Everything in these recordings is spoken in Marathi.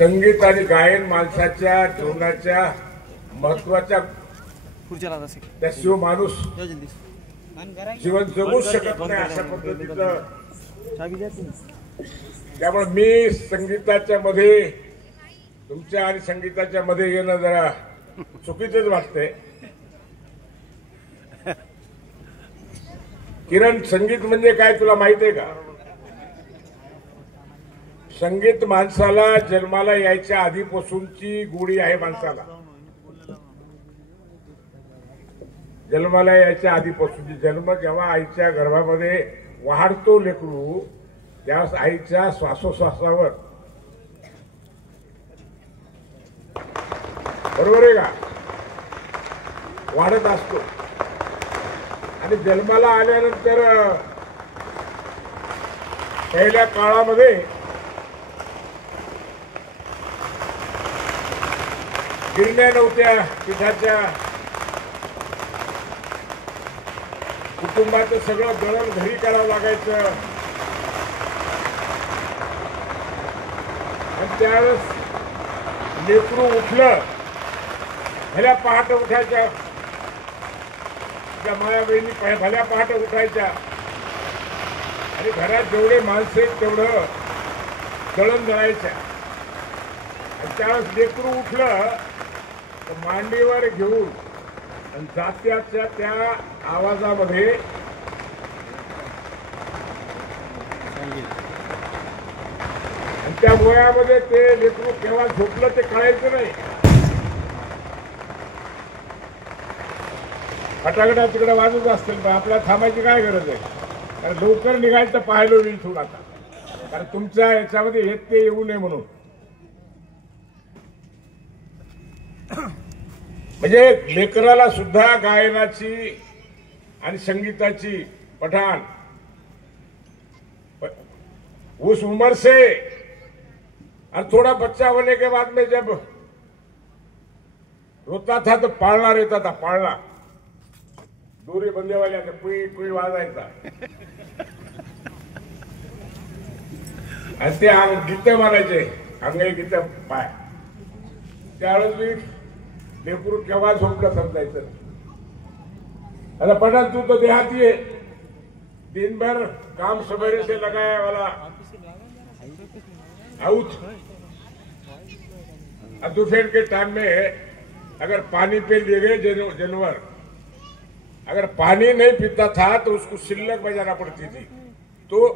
संगीत आणि गायन माणसाच्या जीवनाच्या महत्वाच्या त्याशिवाय माणूस जीवन जगू शकत नाही अशा पद्धतीचं. त्यामुळे मी संगीताच्या मध्ये तुमच्या आणि संगीताच्या मध्ये येणं जरा चुकीचंच वाटतंय. किरण, संगीत म्हणजे काय तुला माहिती आहे का? संगीत माणसाला जन्माला यायच्या आधीपासूनची गोडी आहे. माणसाला जन्माला यायच्या आधीपासूनची, जन्म जेव्हा आईच्या गर्भामध्ये वाढतो लेकरू त्यावेळेस आईच्या श्वासोश्वासावर, बरोबर आहे का, वाढत असतो. आणि जन्माला आल्यानंतर पहिल्या काळामध्ये गिरण्या नव्हत्या पिठाच्या. कुटुंबाचं सगळं दळण घरी करावं लागायचं. आणि त्यावेळेस लेकरू उठलं, भल्या पहाटे उठायच्या, त्या माया बहिणी भल्या पहाटे उठायच्या आणि घरात जेवढे माणसं आहेत तेवढं दळण दळायच्या. आणि त्यावेळेस लेकरू उठलं तर मांडीवर घेऊन आणि जात्याच्या त्या आवाजामध्ये आणि त्या वयामध्ये ते लेकरू केव्हा झोपलं ते कळायचं नाही. फटाकड्या तिकडे वाजत असतील पण आपल्याला थांबायची काय गरज आहे? कारण लवकर निघायचं पाहायला होईल थोडा आता, कारण तुमच्या याच्यामध्ये येत ते येऊ नये म्हणून. म्हणजे लेकराला सुद्धा गायनाची आणि संगीताची पठाण उस उम्र से, और थोड़ा बच्चा होने के बाद में जब रोता था तो पाळणा रहता था, पाळणा दोरी बंदेवाल्या कुई कुई वाजायचा आणि ते गीत म्हणायचे, अंगाई गीत पाय. त्यावेळेस मी लेकरू केव्हा झोपलं समजायचं. अरे पठान तू तो देहाती है, दिन भर काम सवेरे से लगाया वाला आउट. दोपहर के टाइम में अगर पानी पे ले गए जानवर, अगर पानी नहीं पीता था तो उसको शिल्लक बजाना पड़ती थी. तो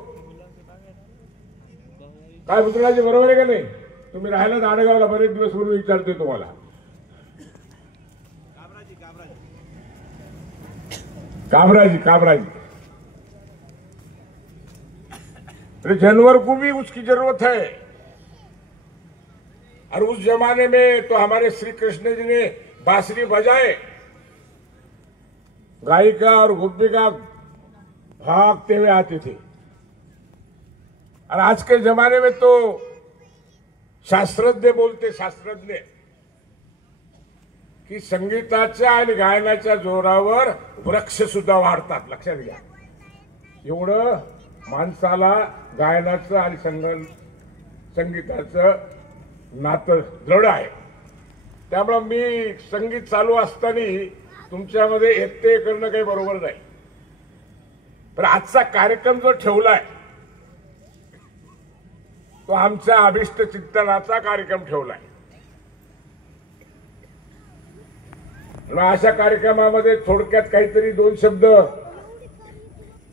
काय पुतळाजी बरोबर आहे का नाही? तुम्ही राहायला दांडेगावला बरेच दिवस म्हणून विचारतोय तुम्हाला. कामराजी कामराजी, अरे जानवर को भी उसकी जरूरत है. और उस जमाने में तो हमारे श्री कृष्ण जी ने बांसुरी बजाए, गायिका और गोपिका भागते हुए आते थे. और आज के जमाने में तो शास्त्रज्ञ बोलते, शास्त्रज्ञ की संगीताच्या आणि गायनाच्या जोरावर वृक्ष सुद्धा वाढतात. लक्षात घ्या, एवढं माणसाला गायनाचं आणि संगीताचं नातं दृढ आहे. त्यामुळे मी संगीत चालू असताना तुमच्यामध्ये येते करणं काही बरोबर नाही. पण आजचा कार्यक्रम जो ठेवलाय तो आमच्या अभिष्ट चिंतनाचा कार्यक्रम ठेवलाय. अशा कार्यक्रमामध्ये थोडक्यात काहीतरी दोन शब्द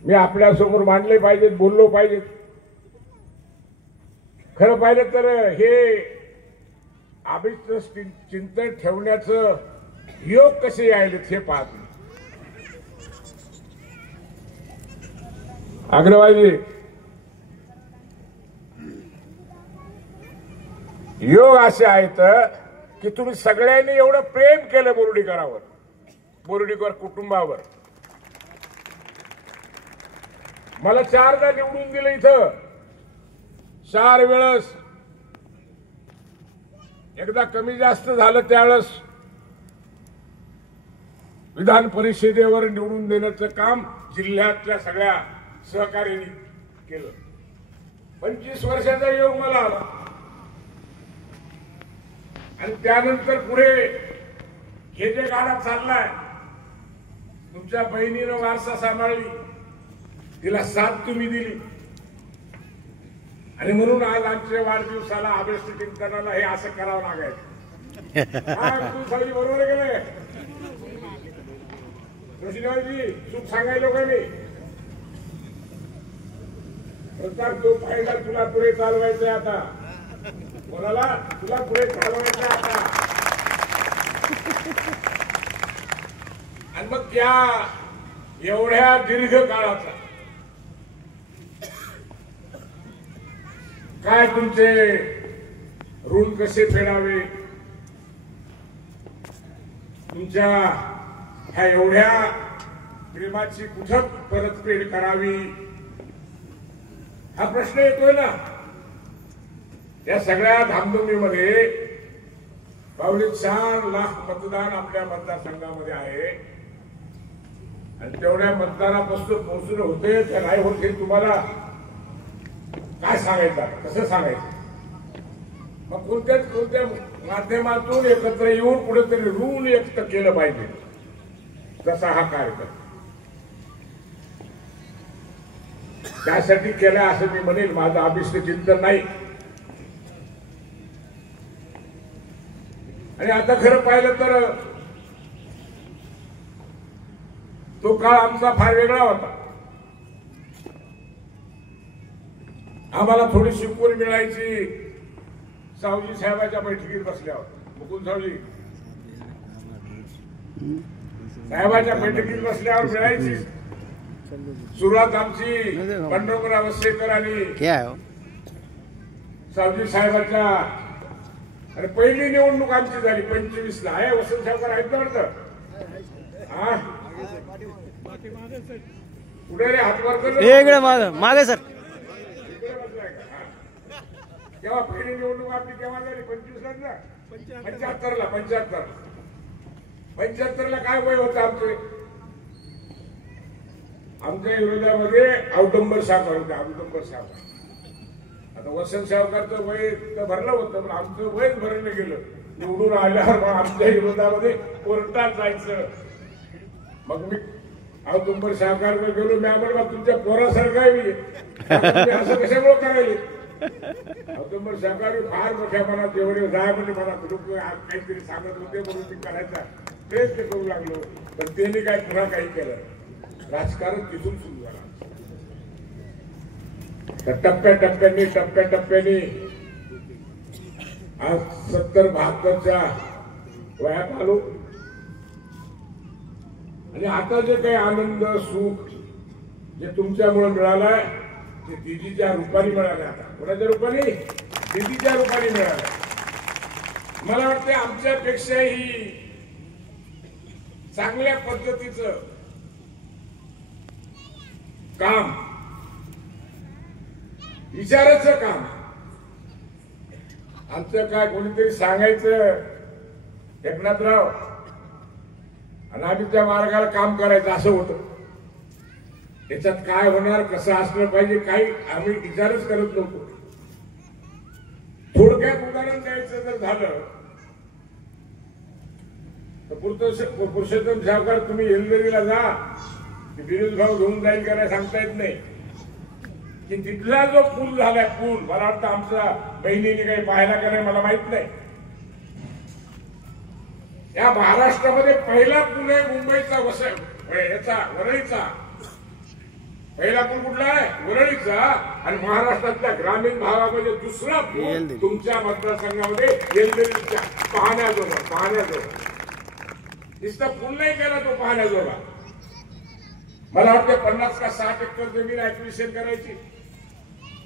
मी आपल्या समोर मांडले पाहिजेत, बोललो पाहिजेत. खरं पाहिलं तर हे अभिष्ट चिंतन ठेवण्याचं योग कसे यायलेत हे पाहत. अग्रवालजी, योग असे आहेत की तुम्ही सगळ्यांनी एवढं प्रेम केलं बोर्डीकरावर, बोर्डीकर कुटुंबावर. मला 4दा निवडून दिलं इथं, 4 वेळेस. एकदा कमी जास्त झालं त्यावेळेस विधान परिषदेवर निवडून देण्याचं काम जिल्ह्यातल्या सगळ्या सहकार्यांनी केलं. 25 वर्षाचा योग मला आला. आणि त्यानंतर पुढे हे जे गाडा चाललाय, तुमच्या बहिणीनं वारसा सांभाळली, तिला साथ तुम्ही दिली आणि म्हणून आज आमच्या वाढदिवसाला आबेस्ट चिंतनाला हे असं करावं लागायचं. सगळी बरोबर आहे गेले कृष्णजी, चूक सांगायला का नाही? प्रताप, तो फायदा तुला पुढे चालवायचा आता. कोणाला? तुला पुढे चालवायचा आता. आणि मग त्या एवढ्या दीर्घ काळाचा काय तुमचे ऋण कसे फेडावे, तुमच्या ह्या एवढ्या प्रेमाची कुठं परतफेड करावी, हा प्रश्न येतोय ना. या सगळ्या धामधुमीमध्ये 4.5 लाख मतदान आपल्या मतदारसंघामध्ये आहे आणि तेवढ्या मतदारापासून पोहोचणं होते का नाही होत हे तुम्हाला काय सांगायचं, कसं सांगायचं? मग कोणत्या माध्यमातून एकत्र येऊन कुठेतरी ऋण व्यक्त केलं पाहिजे, जसा हा कार्यक्रम त्यासाठी केला असं मी म्हणेल. माझं अभिष्ट चिंतन नाही. आणि आता खरं पाहिलं तर तो काळ आमचा फार वेगळा होता. आम्हाला थोडी शिकवण मिळायची सावजी साहेबाच्या बैठकीत बसल्यावर. मुकुंद सावजी साहेबाच्या बैठकीत बसल्यावर मिळायची. सुरुवात आमची पंढरपूर अवस्थेकर आणि सावजी साहेबाच्या, आणि पहिली निवडणूक आमची झाली 25 ला. आहे वसंत सावकार आहेत ना वाटतं? हा, कुठे रे हातवर मागे सर. तेव्हा पहिली निवडणूक आपली केव्हा झाली? 25 ला, 75 ला. 75 ला काय वय होतं आमचे? आमच्या विरोधामध्ये औदुंबर सावकार होते. औदुंबर सावकार. आता वसंत सावकारचं वय तर भरलं होतं, पण आमचं वयच भरलं गेलं. निवडून आल्यावर आमच्या विरोधामध्ये कोर्टात जायचं. मग मी औदुंबर सावकारकडे गेलो. मी आम्हाला तुमच्या पोरासारखं आहे मी, असं कशामुळे करायला? औदुंबर सावकार फार मोठ्या मनात एवढे जाय म्हणजे मला लोक काहीतरी सांगत होते म्हणून मी करायचा प्रयत्न करू लागलो. पण त्यांनी काय पुन्हा काही केलं. राजकारण तिथून सुरू झालं. टप्प्याटप्प्याने आज 70-72च्या वयात आलो. आणि आता जे काही आनंद सुख जे तुमच्यामुळे मिळालाय ते दिदीच्या रूपाने मिळाले. आता कोणाच्या रूपाने? दिदीच्या रूपाने मिळाले. मला वाटते आमच्यापेक्षाही चांगल्या पद्धतीचं काम, विचाराचं काम आमचं काय कोणीतरी सांगायचं एकनाथराव आणि आम्ही त्या मार्गाला काम करायचं असं होतं. त्याच्यात काय होणार, कसं असलं पाहिजे काही आम्ही विचारच करत नव्हतो. थोडक्यात उदाहरण द्यायचं जर झालं तर पुरुषोत्तम सावकार तुम्ही येलदरीला जा, बिरुद भाऊ घेऊन जाईल का नाही सांगता येत नाही. की तिथला जो पूल झालाय, पूल मला वाटतं आमच्या बहिणीने काही पाहायला का नाही मला माहित नाही. या महाराष्ट्रामध्ये पहिला पूल आहे मुंबईचा, याचा वरळीचा. पहिला पूल कुठला आहे? वरळीचा. आणि महाराष्ट्रातल्या ग्रामीण भागामध्ये दुसरा पूल तुमच्या मतदारसंघामध्ये येलदरीच्या पाहण्याजोगा. नुसता पूल नाही केला तो पाहण्याजोगा. मला वाटतं 50 का 60 एकर जमीन ऍक्विजिशन करायची.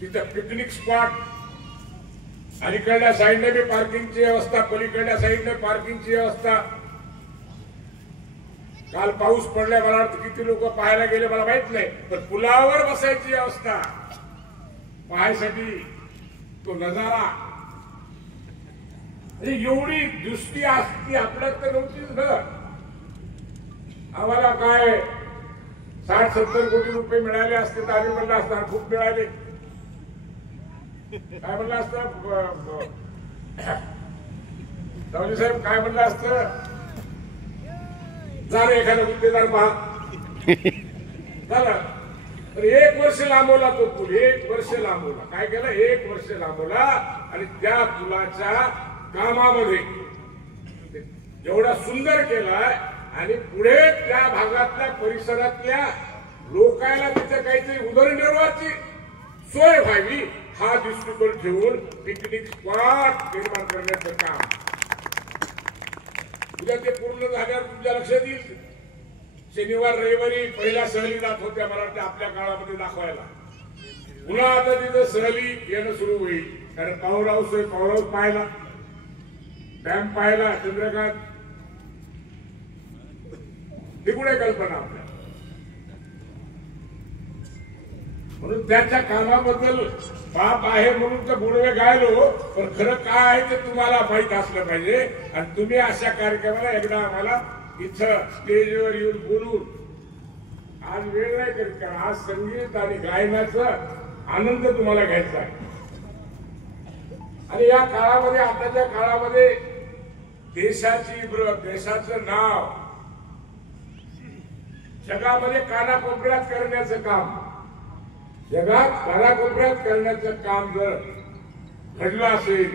तिथं पिकनिक स्पॉट, अलीकडल्या साईडने बी पार्किंगची व्यवस्था, पलीकडल्या साईडने पार्किंगची व्यवस्था. काल पाऊस पडलाय, मला वाटतं किती लोक पाहायला गेले मला माहित नाही, पण पुलावर बसायची व्यवस्था पाहायसाठी तो नजारा. एवढी दृष्टी असती आपल्यात तर नव्हतीच ना. आम्हाला काय 60-70 कोटी रुपये मिळाले असते तर आम्ही म्हणलं असतं खूप मिळाले. काय म्हणलं असतं, सावजी साहेब काय म्हणलं असतं, जर एखादा गुत्तेदार पहा झाला तर 1 वर्ष लांबवला तो पूल, 1 वर्ष लांबवला. काय केलं, 1 वर्ष लांबवला आणि त्या पुलाच्या कामामध्ये एवढा सुंदर केलाय आणि पुढे त्या भागातल्या परिसरातल्या लोकांना तिथे काहीतरी उदरनिर्वाहाची सोय व्हावी हा दृष्टिकोन ठेवून पिकनिक स्पॉट निर्माण करण्याचं काम उद्या ते पूर्ण झाल्यावर तुमच्या लक्षात येईल. शनिवार रविवारी पहिल्या सहली जात होत्या मला वाटतं आपल्या काळामध्ये दाखवायला. पुन्हा आता तिथं सहली येणं सुरू होईल. कारण पॉवर हाऊस पाहिला, डॅम पाहिला, चंद्रकांत तिकडे कल्पना आपल्या. म्हणून त्याच्या कामाबद्दल बाप आहे म्हणून तर गुणवे गायलो, पण खरं काय आहे ते तुम्हाला माहित असलं पाहिजे. आणि तुम्ही अशा कार्यक्रमाला एकदा आम्हाला इथं स्टेजवर येऊन बोलून आज वेळ नाही करीत, कारण आज संगीत आणि गायनाचा आनंद तुम्हाला घ्यायचा आहे. आणि या काळामध्ये, आताच्या काळामध्ये देशाचं नाव जगामध्ये कानाकोपऱ्यात करण्याचं काम, जगात कानाकोपऱ्यात करण्याचं काम जर घडलं असेल,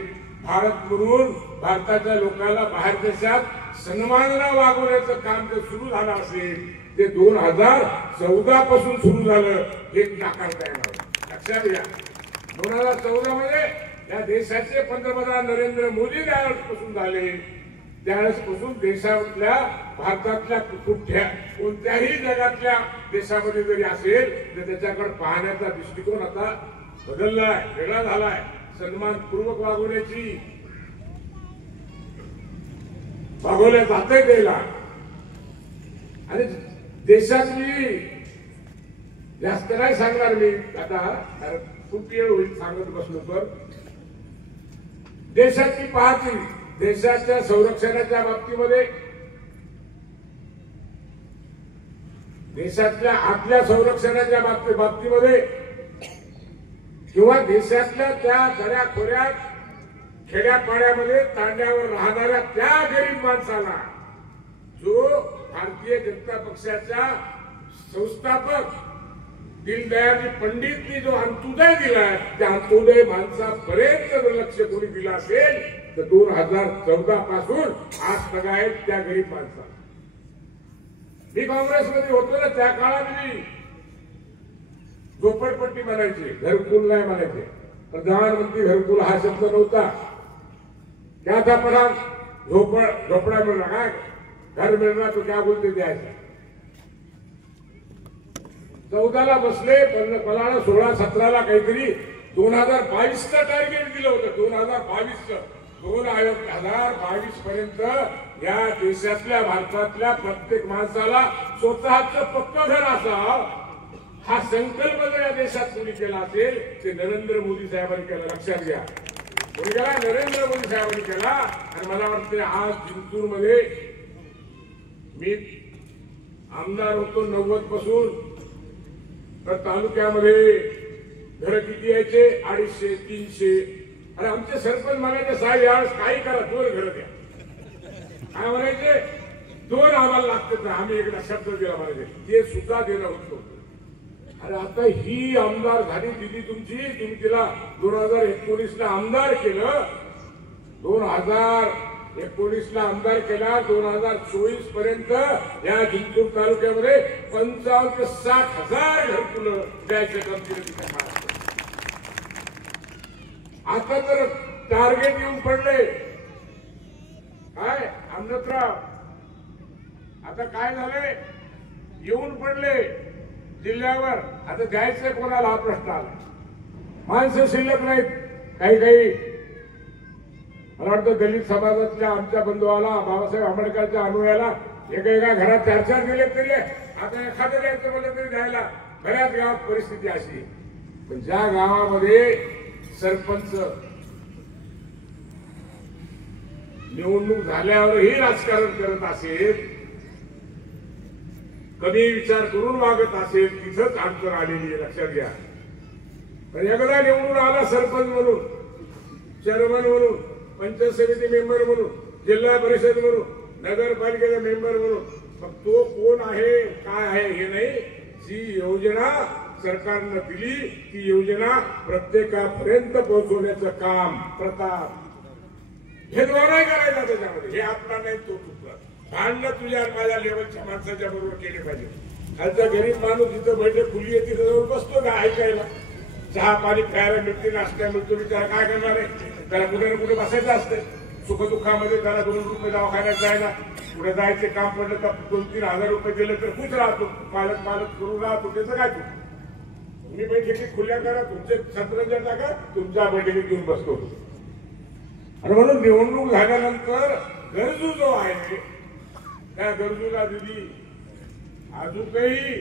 भारत म्हणून भारताच्या लोकांना बाहेर देशात सन्मानाने वागवण्याचं काम जर सुरू झालं असेल, ते 2014 पासून सुरू झालं हे नाकारता येणार. लक्षात घ्या, 2014 मध्ये या देशाचे पंतप्रधान नरेंद्र मोदी त्यावेळेसपासून झाले. त्यावेळेसपासून देशातल्या, भारतातल्या कोणत्याही जगातल्या देशामध्ये जरी असेल तर त्याच्याकडे पाहण्याचा दृष्टिकोन आता बदललाय, वेगळा झालाय. सन्मानपूर्वक वागवल्या जाते त्याला. आणि देशातली जास्त नाही सांगणार मी आता, खूप वेळ होईल सांगत बसलो तर. देशाची पाहती, देशाच्या संरक्षणाच्या बाबतीमध्ये, देशातल्या आतल्या संरक्षणाच्या बाबतीमध्ये किंवा देशातल्या त्या दऱ्याखोऱ्यात खेड्यापाड्यामध्ये तांड्यावर राहणाऱ्या त्या गरीब माणसाला, जो भारतीय जनता पक्षाच्या संस्थापक दीनदयाळजी पंडितनी जो अंत्योदय दिलाय, त्या अंत्योदय माणसापर्यंत जर लक्ष कोणी दिलं असेल तर 2014 पासून आज सगळ्यात त्या गरीब माणसाला. मी काँग्रेसमध्ये होतो ना, त्या काळात मी झोपडपट्टी म्हणायची, घरकुल नाही म्हणायचे. प्रधानमंत्री घरकुल हा शब्द नव्हता. क्या था पढ़ा, झोपड़ा मिल रहा है, घर मिल रहा तो क्या बोलते द्यायचं. 14ला बसले, पलाला 16-17ला काहीतरी 2022चं टार्गेट दिलं होतं. 2022 पर्यंत या देशातल्या, भारतातल्या प्रत्येक माणसाला स्वतःचं पक्क घर असावं हा संकल्प जर या देशात कोणी केला असेल ते नरेंद्र मोदी साहेबांनी केला. लक्षात घ्या, कोणी केला? नरेंद्र मोदी साहेबांनी केला. आणि मला वाटतं आज जिंतूर मध्ये मी आमदार होतो 90 पासून, तर तालुक्यामध्ये घर किती यायचे? 250-300. अरे आमचे सरपंच म्हणायचे, साहेब यावेळेस काही करा, 2 घर द्या. काय म्हणायचे? 2 आम्हाला लागतात. आम्ही एकदा शब्द दिला म्हणायचे, ते सुद्धा देणं होतं. अरे आता ही आमदार झाली दिदी तुमची, तुम्ही तिला 2019ला आमदार केलं, 2019ला आमदार केला. 2024 पर्यंत या जिंतूर तालुक्यामध्ये 55 ते 60 हजार घरकुलं द्यायचं काम केलं. आता तर टार्गेट येऊन पडले. काय अमृतराव, आता काय झालंय? येऊन पडले जिल्ह्यावर. आता द्यायचं कोणाला हा प्रश्न आला. माणसं शिल्लक नाहीत. काही मला वाटतं दलित समाजातल्या आमच्या बंधुवाला, बाबासाहेब आंबेडकरच्या अनुयायाला एका घरात 4-4 दिले तरी, आता एखादं द्यायचं म्हणलं तरी द्यायला बऱ्याच गावात परिस्थिती अशी. पण ज्या गावामध्ये सरपंच निवडणूक झाल्यावरही राजकारण करत असेल, कमी विचार करून वागत असेल, तिथंच अडचण आलेली आहे. लक्षात घ्या. पण एकदा निवडून आला सरपंच म्हणून, चेअरमन म्हणून, पंचायत समिती मेंबर म्हणून, जिल्हा परिषद म्हणून, नगरपालिकेचा मेंबर म्हणून, मग तो कोण आहे काय आहे हे नाही, जी योजना सरकारनं दिली ती योजना प्रत्येकापर्यंत पोहोचवण्याचं काम प्रताप भेदभाव नाही करायचा त्याच्यामध्ये. हे आपला नाही तो चुकला. भांडणं तुझ्या माझ्या लेवलच्या माणसाच्या बरोबर केले पाहिजे. खालचा गरीब माणूस जिथं बैठक खुली आहे तिथं जाऊन बसतो का ऐकायला? चहा पाणी प्यायला मिळते, नाश्ता मिळतो, त्याला काय करणार आहे? त्याला कुठे ना कुठे बसायचं असतं. सुखदुःखामध्ये त्याला 2 रुपये दवाखान्यात जायला, कुठे जायचे काम पडलं तर 2-3 हजार रुपये दिले तर खुश राहतो, पालक करून राहतो. त्याचं काय चूक? तुम्ही बैठकीत खुल्या करा, तुमचे सतरंजा टाका, तुमच्या बैठकीत घेऊन बसतो. आणि म्हणून निवडणूक झाल्यानंतर गरजू जो आहे त्या गरजूला दिली. अजूनही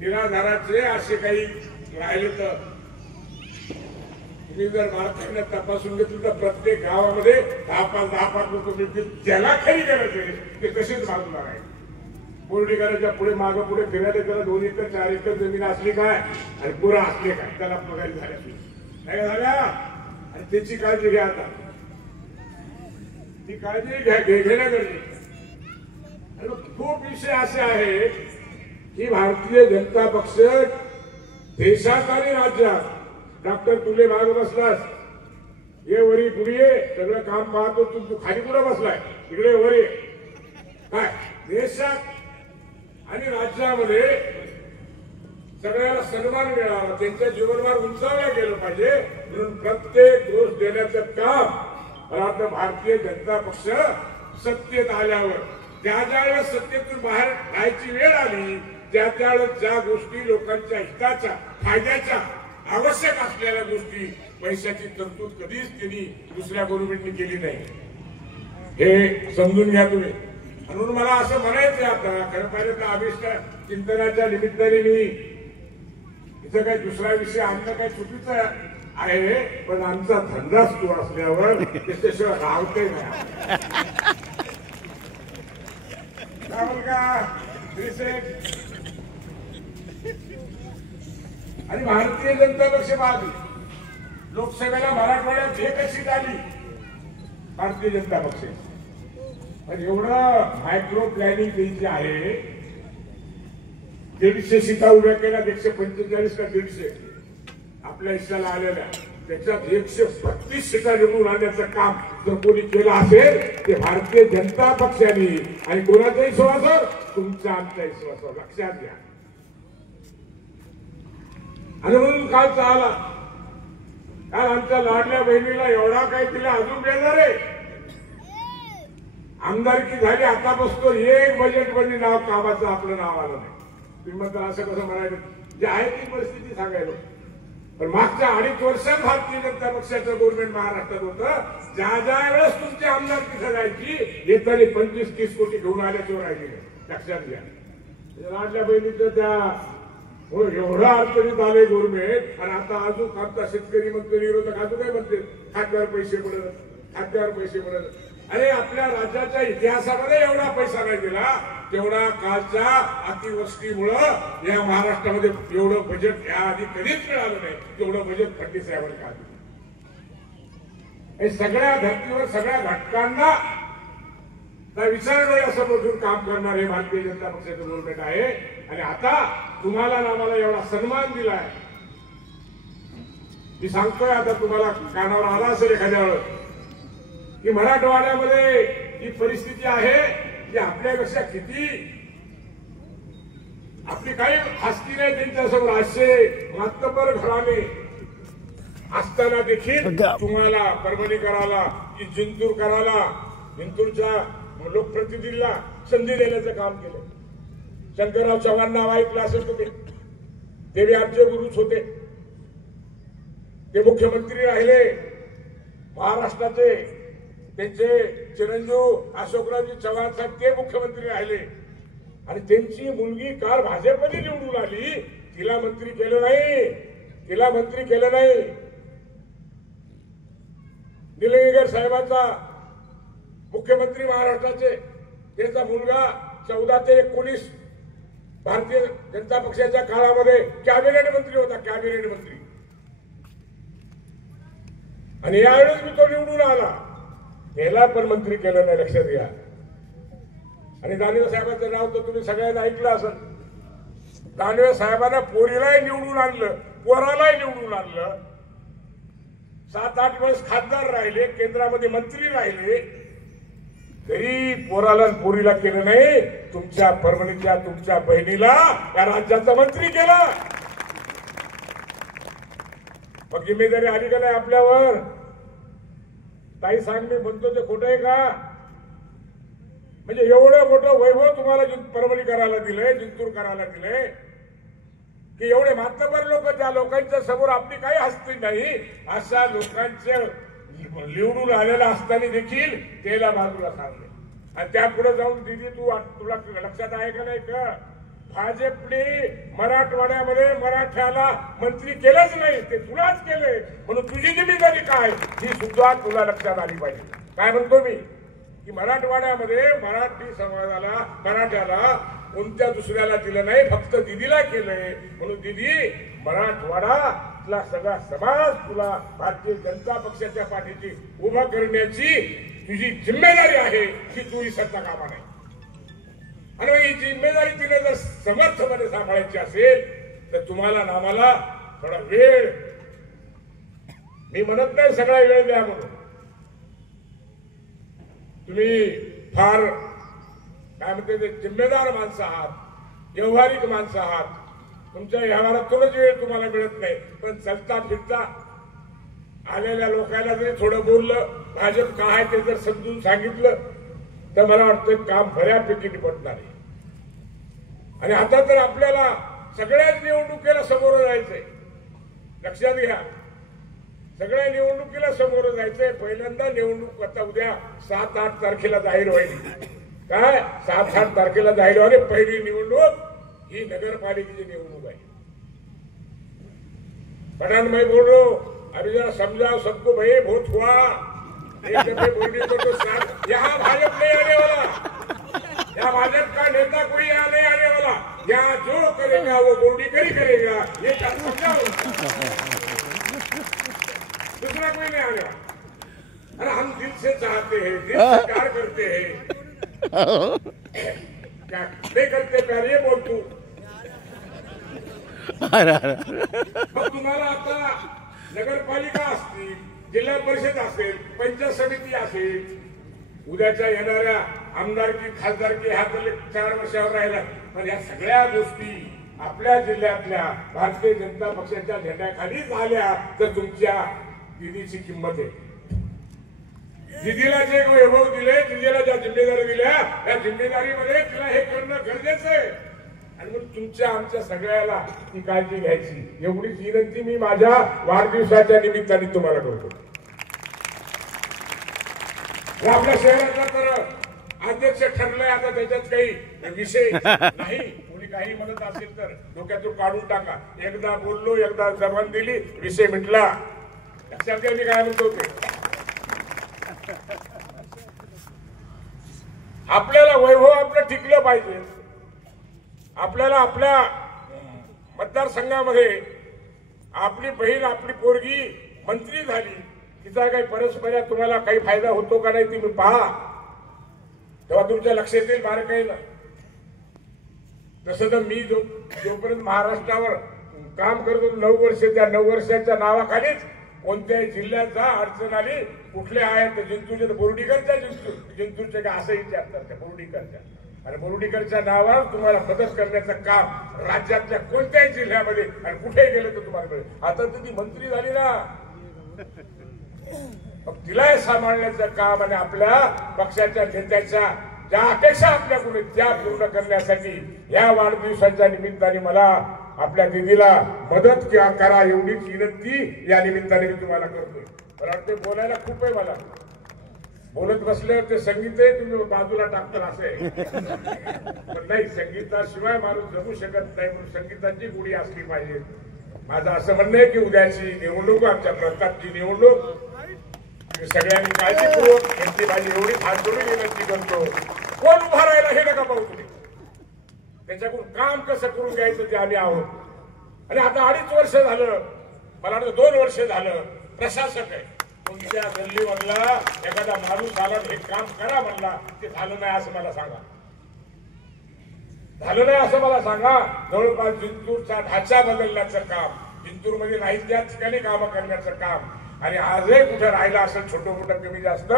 निराधाराचे असे काही राहिले तर तुम्ही जर मालकांना तपासून घेतलं तर प्रत्येक गावामध्ये 10-5 लोक मिळतील. ज्याला काही करायचे ते तसेच बाजूला राहील. बोर्डीकरांच्या पुढे मागं पुढे फिरायला त्याला 2 एकर 4 एकर जमीन असली काय आणि पुरा असले काय त्याला पगारी झाल्या नाही झाल्या. आणि त्याची काळजी घ्या. आता ती काळजी घेण्या गरजेचं. आणि खूप विषय असे आहे की भारतीय जनता पक्ष देशात आणि राज्यात डॉक्टर तुले माग बसलास, ये वरी पुढे सगळं काम पाहतो, तू खाली कुठे बसलाय इकडे वरी काय. देशात आणि राज्यामध्ये सगळ्याला सन्मान मिळावा, त्यांच्या जीवनमान उंचावलं गेलं पाहिजे म्हणून प्रत्येक दोष देण्याचं काम मला वाटतं भारतीय जनता पक्ष सत्तेत आल्यावर ज्या वेळेस सत्तेतून बाहेर जायची वेळ आली त्या त्यावेळेस ज्या गोष्टी लोकांच्या हिताच्या फायद्याच्या आवश्यक असलेल्या गोष्टी पैशाची तरतूद कधीच त्यांनी दुसऱ्या गव्हर्नमेंटने केली नाही. हे समजून घ्या तुम्ही. म्हणून मला असं म्हणायचं आता खरं पाहिजे तर अभिष्ट चिंतनाच्या निमित्ताने मी इथं काही दुसरा विषय आणणं काही चुकीचं आहे, पण आमचा धंदाच तो असल्यावर त्याच्याशिवाय राहतही नाही. आणि भारतीय जनता पक्ष मागे लोकसभेला मराठवाड्यात 1 सीट आली भारतीय जनता पक्ष. पण एवढं मायक्रो प्लॅनिंग त्यांची आहे. 150 सीटा उभ्या केल्या, 145 का 150 आपल्या हिश्श्याला आलेल्या, त्याच्यात 132 सीटा निवडून आणण्याचं काम जर कोणी केलं असेल ते भारतीय जनता पक्षाने. आणि कोणाच्या विश्वासावर? तुमच्या आमच्या विश्वासावर. लक्षात घ्या. आणि म्हणून काल आला काल आमच्या लाडल्या बहिणीला एवढा काही तिला अजून देणार आहे. आमदारकी झाली, आता बसतो एक बजेट मध्ये नाव कामाचं आपलं नाव आलं नाही. तुम्ही म्हणता असं कसं म्हणायचं? जे आहे ती परिस्थिती सांगायला. पण मागच्या 2.5 वर्षात भारतीय जनता पक्षाचं गव्हर्नमेंट महाराष्ट्रात होतं. ज्या वेळेस तुमची आमदारकी सजायची येताना 25-30 कोटी घेऊन आल्याशिवाय राहिले. लक्षात घ्या. लाडल्या बहिणीचं त्या एवढा अडचणीत आले गव्हर्नमेंट. आणि आता अजून आमचा शेतकरी म्हणतो, विरोधक अजून काय म्हणते, खात्यावर पैसे पडत, खात्यावर पैसे पडत. अरे आपल्या राज्याच्या इतिहासामध्ये एवढा पैसा नाही दिला तेवढा कालच्या अतिवृष्टीमुळं या महाराष्ट्रामध्ये एवढं बजेट याआधी कधीच मिळालं नाही. तेवढं बजेट फडणवीस साहेबांनी काढलं. हे सगळ्या धर्तीवर सगळ्या घटकांना विचार समोरून काम करणारे भारतीय जनता पक्षाचं गव्हर्नमेंट आहे. आणि आता तुम्हाला आम्हाला एवढा सन्मान दिलाय. मी सांगतोय आता तुम्हाला कानावर आला असेल एखाद्या वेळेस की मराठवाड्यामध्ये जी परिस्थिती आहे ती आपल्यापेक्षा किती आपली काही हस्ती नाही त्यांच्यासमोर. असे मातबर घराणे असताना देखील तुम्हाला परभणी करायला की जिंतूर करायला जिंतूरच्या लोकप्रतिनिधीला संधी देण्याचं काम केलं. शंकरराव चव्हाण नाव ऐकलं असेल तुम्ही. ते बी आमचे गुरुच होते. ते मुख्यमंत्री राहिले महाराष्ट्राचे. त्यांचे चिरंजीव अशोकरावजी चव्हाण साहेब ते मुख्यमंत्री राहिले. आणि त्यांची मुलगी काल भाजपने निवडून आली. तिला मंत्री केलं नाही. तिला मंत्री केलं नाही. निलंगेकर साहेबांचा मुख्यमंत्री महाराष्ट्राचे त्यांचा मुलगा 14 ते 19 भारतीय जनता पक्षाच्या काळामध्ये कॅबिनेट मंत्री होता. कॅबिनेट मंत्री. आणि यावेळेस मी तो निवडून आला. याला पण मंत्री केलं नाही, लक्षात घ्या. आणि दानवे साहेबांचं नाव तर तुम्ही सगळ्यांना ऐकलं असेल. दानवे साहेबांना पोरीलाही निवडून आणलं, पोरालाही निवडून आणलं. 7-8 वेळेस खासदार राहिले, केंद्रामध्ये मंत्री राहिले, तरी पोराला पोरीला केलं नाही. तुमच्या परभणीच्या तुमच्या बहिणीला या राज्याचा मंत्री केला. मग जिम्मेदारी आली का नाही आपल्यावर? ताई सांग, मी म्हणतो ते खोटं आहे का? म्हणजे एवढं मोठं वैभव तुम्हाला परभणी करायला दिलंय, जिंतूर करायला दिलंय, की एवढे मातबर लोक, त्या लोकांच्या समोर आपली काही हस्ती नाही, अशा लोकांच्या निवडून आलेला असताना देखील त्याला बाजूला सांगले. आणि त्यापुढे जाऊन दिदी तुला लक्षात आहे का नाही का, भाजपने मराठवाड्यामध्ये मराठ्याला मंत्री केलंच नाही, ते तुलाच केले. म्हणून तुझी जिम्मेदारी काय ही सुद्धा तुला लक्षात आली पाहिजे. काय म्हणतो मी की मराठवाड्यामध्ये मराठी समाजाला, मराठ्याला कोणत्या दुसऱ्याला दिलं नाही, फक्त दिदीला केलंय. म्हणून दिदी, मराठवाडा सगळा समाज तुला भारतीय जनता पक्षाच्या पाठीशी उभा करण्याची तुझी जिम्मेदारी आहे, की तू विसरता कामा नाही. आणि ही जिम्मेदारी तिने जर समर्थपणे सांभाळायची असेल तर तुम्हाला नामाला थोडा वेळ, मी म्हणत नाही सगळा वेळ द्या म्हणून, तुम्ही फार काय म्हणते ते जिम्मेदार माणसं आहात, व्यवहारिक माणसं आहात. तुमच्या व्यवहारातूनच वेळ तुम्हाला मिळत नाही. पण चलता फिरता आलेल्या लोकांना जरी थोडं बोललं, भाजप काय आहे ते जर समजून सांगितलं, तर मला वाटतं काम बऱ्यापैकी निपटणार आहे. आणि आता तर आपल्याला सगळ्याच निवडणुकीला समोर जायचंय, लक्षात घ्या. सगळ्या निवडणुकीला समोर जायचंय. पहिल्यांदा निवडणूक आता उद्या 7-8 तारखेला जाहीर होईल. काय 7-8 तारखेला जाहीर होईल. पहिली निवडणूक ही नगरपालिकेची निवडणूक आहे. पठाण मैं बोल रहा हूं, अभी जरा समझाओ सबको, भाई बहुत हुआ, एक दफे बोलने को तो साथ. यहाँ भाजपा नहीं आने वाला, यहाँ भाजपा का नेता कोई यहाँ नहीं आने वाला. यहाँ जो करेगा वो बोर्डीकरी करेगा, ये समझाओ. दूसरा कोई नहीं आने वाला. अरे हम दिल से चाहते हैं, दिल से प्यार करते हैं. क्या नहीं करते प्यार, ये बोल तू. मग तुम्हाला आता नगरपालिका असतील, जिल्हा परिषद असेल, पंचायत समिती असेल, उद्याच्या येणाऱ्या आमदारकी खासदारकी ह्या तर 4 वर्षावर राहिला. पण या सगळ्या गोष्टी आपल्या जिल्ह्यातल्या भारतीय जनता पक्षाच्या झेंड्याखाली झाल्या तर तुमच्या दिदीची किंमत आहे. दिदीला जे वैभव दिले, दिदीला ज्या जिम्मेदारी दिल्या, त्या जिम्मेदारीमध्ये तिला हे करणं गरजेचं आहे. आणि मग तुमच्या आमच्या सगळ्याला ती काळजी घ्यायची, एवढीच विनंती मी माझ्या वाढदिवसाच्या निमित्ताने तुम्हाला करतो. आपल्या शहरातला तर अध्यक्ष ठरलाय, आता त्याच्यात काही विषय नाही. कोणी काही म्हणत असेल तर डोक्यातून काढून टाका. एकदा बोललो, एकदा जबान दिली, विषय मिटला. लक्षात घ्या मी काय म्हणतो ते. आपल्याला वैभव आपलं टिकलं पाहिजे. आपल्याला आपल्या मतदारसंघामध्ये आपली बहीण, आपली पोरगी मंत्री झाली, तिचा काही परस्पर तुम्हाला काही फायदा होतो का नाही तुम्ही पहा, तेव्हा तुमच्या लक्षात येईल. बाहेर काही ना. तसं तर मी जोपर्यंत महाराष्ट्रावर काम करतो 9 वर्ष, त्या 9 वर्षाच्या नावाखालीच कोणत्याही जिल्ह्याचा अडचण आली, कुठले आहेत जिंतूरचे, बोर्डीकरच्या जिंतूरचे का असं विचारतात त्या बोर्डीकरच्या. आणि बोर्डीकरच्या नावावर तुम्हाला मदत करण्याचं काम राज्यातल्या कोणत्याही जिल्ह्यामध्ये आणि कुठेही गेलं तर तुम्हाला मिळेल. आता तर ती मंत्री झाली ना, मग तिला सांभाळण्याचं काम आणि आपल्या पक्षाच्या नेत्याच्या ज्या अपेक्षा आपल्याकडून त्या पूर्ण करण्यासाठी या वाढदिवसाच्या निमित्ताने मला आपल्या दिदीला मदत करा एवढीच विनंती या निमित्ताने मी तुम्हाला करतोय. मला वाटतं बोलायला खूप आहे, मला बोलत बसल्यावर ते संगीतही तुम्ही बाजूला टाकता असे. पण नाही, संगीताशिवाय माणूस जगू शकत नाही, म्हणून संगीताची गोडी असली पाहिजे. माझं असं म्हणणं आहे की उद्याची निवडणूक, आमच्या प्रतापची निवडणूक सगळ्यांनी काळजीपूर्वक घेतली पाहिजे एवढी हात जोडून विनंती करतो. कोण उभा राहिला हे नका पाहू तुम्ही, त्याच्याकडून काम कसं करून घ्यायचं ते आम्ही आहोत. आणि आता 2.5 वर्ष झालं, मला वाटतं 2 वर्ष झालं प्रशासक आहे. तुमच्या गल्लीमधला एखादा माणूस आला हे काम करा म्हणला, ते झालं नाही असं मला सांगा. झालं नाही असं मला सांगा. जवळपास जिंतूरचा ढाचा बदलण्याचं काम, जिंतूरमध्ये नाही त्या ठिकाणी कामं करण्याचं काम, आणि आजही कुठं राहिलं असेल छोटं मोठं कमी जास्त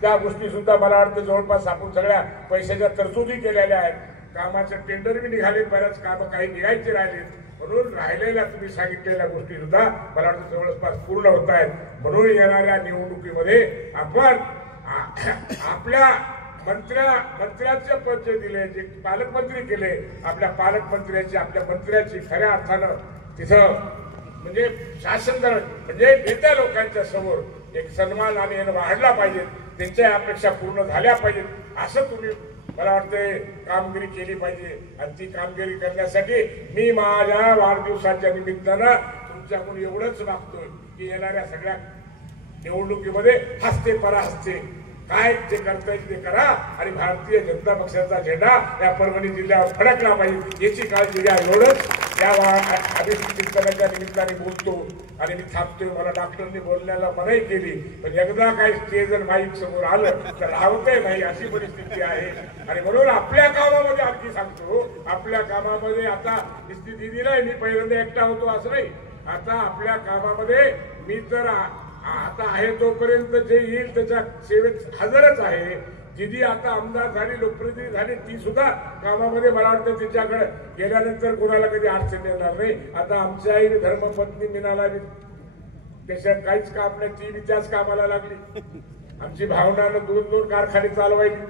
त्या गोष्टी सुद्धा मला वाटतं जवळपास आपण सगळ्या पैशाच्या तरतुदी केलेल्या आहेत. कामाचे टेंडर बी निघाले, बऱ्याच कामं काही निघायचे राहिले, म्हणून राहिलेल्या तुम्ही सांगितलेल्या गोष्टी सुद्धा मला वाटतं जवळपास पूर्ण होत आहेत. म्हणून येणाऱ्या निवडणुकीमध्ये आपण आपल्या मंत्र्याचे पद जे दिले, जे पालकमंत्री केले, आपल्या पालकमंत्र्याची आपल्या मंत्र्याची खऱ्या अर्थानं तिथं म्हणजे शासन म्हणजे नेत्या लोकांच्या समोर एक सन्मान आणि वाढला पाहिजे, त्यांच्या अपेक्षा पूर्ण झाल्या पाहिजेत, असं तुम्ही मला वाटतंय कामगिरी केली पाहिजे. आणि ती कामगिरी करण्यासाठी मी माझ्या वाढदिवसाच्या निमित्तानं तुमच्याकडून एवढंच मागतोय की येणाऱ्या सगळ्या निवडणुकीमध्ये हस्ते पराहस्ते काय जे करता येईल ते करा, आणि भारतीय जनता पक्षाचा झेंडा या परभणी जिल्ह्यावर फडकला पाहिजे याची काळजी घ्या. एवढंच या चिंतनाच्या निमित्ताने बोलतो आणि मी थांबतोय. मला डॉक्टरनी बोलण्याला मनाई केली, पण एकदा काही स्टेज आणि माईक समोर आलं तर राहतही नाही, अशी परिस्थिती आहे. आणि म्हणून आपल्या कामामध्ये आणखी सांगतो, आपल्या कामामध्ये आता स्थिती दिली नाही, मी पहिल्यांदा एकटा होतो असं नाही. आता आपल्या कामामध्ये मी तर आता आहे तोपर्यंत जे येईल त्याच्या सेवेत हजरच आहे. जी आता आमदार झाली, लोकप्रतिनिधी झाली, ती सुद्धा कामामध्ये मला वाटतं तिच्याकडे गेल्यानंतर कोणाला कधी अडचण येणार नाही. आता आमच्या आई धर्मपत्नी मिळाला, त्याच्यात काहीच काम नाही, ती त्याच कामाला लागली. आमची भावनानं 2-2 कारखाने चालवायली,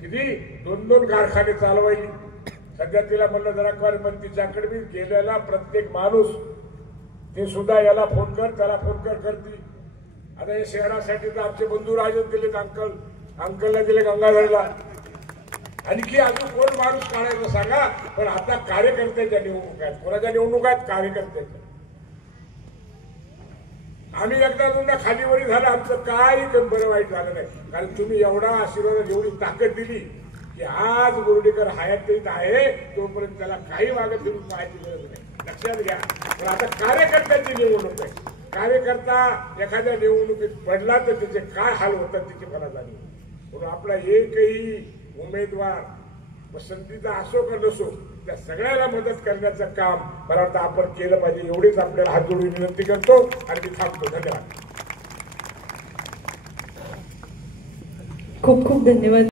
किती 2-2 कारखाने चालवायली. सध्या तिला म्हणलं जरा कर, पण तिच्याकडे मी गेलेला प्रत्येक माणूस ते सुद्धा याला फोन कर, त्याला फोन कर करते. आता या शहरासाठी तर आमचे बंधू राजे दिलेत, अंकलला दिले गंगाधरला, आणखी अजून कोण माणूस काढायचं सांगा. पण आता कार्यकर्त्याच्या निवडणूक आहेत. कोणाच्या निवडणूक आहेत? कार्यकर्त्याच्या. आम्ही एकदा दोनदा खालीवरी झालं, आमचं काही बरं वाईट झालं नाही, कारण तुम्ही एवढा आशीर्वाद, एवढी ताकद दिली की आज बोर्डीकर हयात येत आहे तोपर्यंत त्याला काही मागं फिरून पाहायची गरज नाही. लक्षात घ्या. पण आता कार्यकर्त्याची निवडणूक आहे. कार्यकर्ता एखाद्या निवडणुकीत पडला तर त्याचे काय हाल होतात त्याची मला जाणीव. म्हणून आपला एकही उमेदवार पसंतीचा असो का नसो, त्या सगळ्याला मदत करण्याचं काम मला वाटतं आपण केलं पाहिजे. एवढीच आपल्याला हात जोडून विनंती करतो आणि मी थांबतो. धन्यवाद. खूप खूप धन्यवाद.